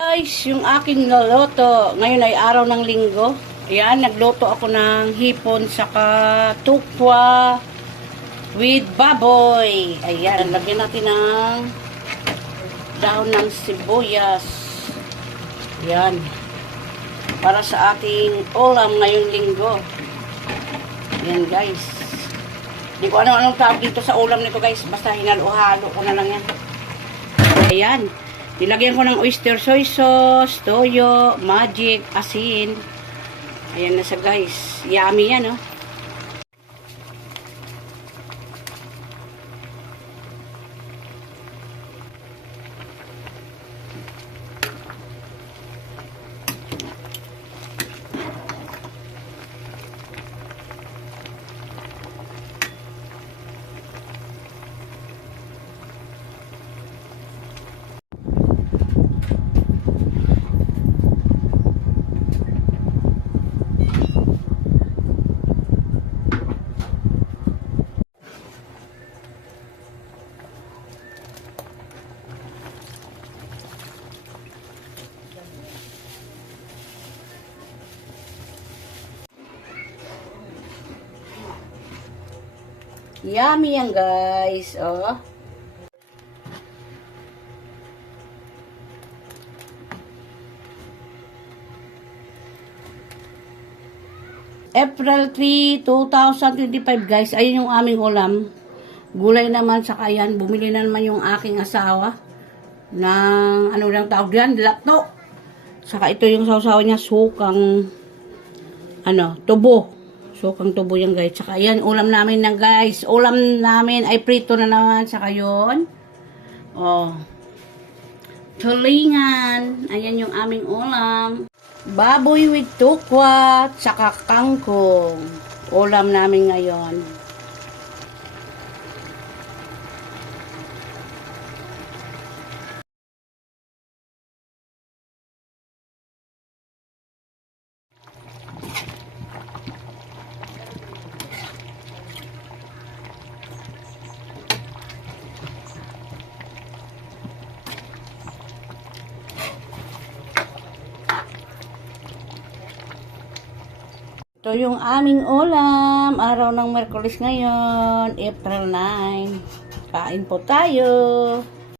Guys, yung aking naloto, ngayon ay araw ng linggo. Ayan, nagluto ako ng hipon saka tukwa with baboy. Ayan, lagyan natin ng dahon ng sibuyas. Ayan, para sa ating ulam ngayong linggo. Ayan guys. Hindi ko anong tawag dito sa ulam nito guys. Basta hinalo-halo ko na lang yan. Ayan. Nilagyan ko ng oyster soy sauce, toyo, magic, asin. Ayan na siya guys. Yummy yan, oh. Yummy yan guys, oh. April 3, 2025 guys, ayun yung aming ulam. Gulay naman, saka yan, bumili na naman yung aking asawa ng, ano lang tawag yan, lapto. Saka ito yung sausawa niya, sukang, tubo. Sukang tubo yan guys. Saka yan, ulam namin na guys. Ulam namin ay prito na naman. Saka yun. Oh. Tulingan. Ayan yung aming ulam. Baboy with tukwa. Saka kangkong. Ulam namin ngayon. Ito yung aming ulam. Araw ng Miyerkules ngayon. April 9. Kain po tayo.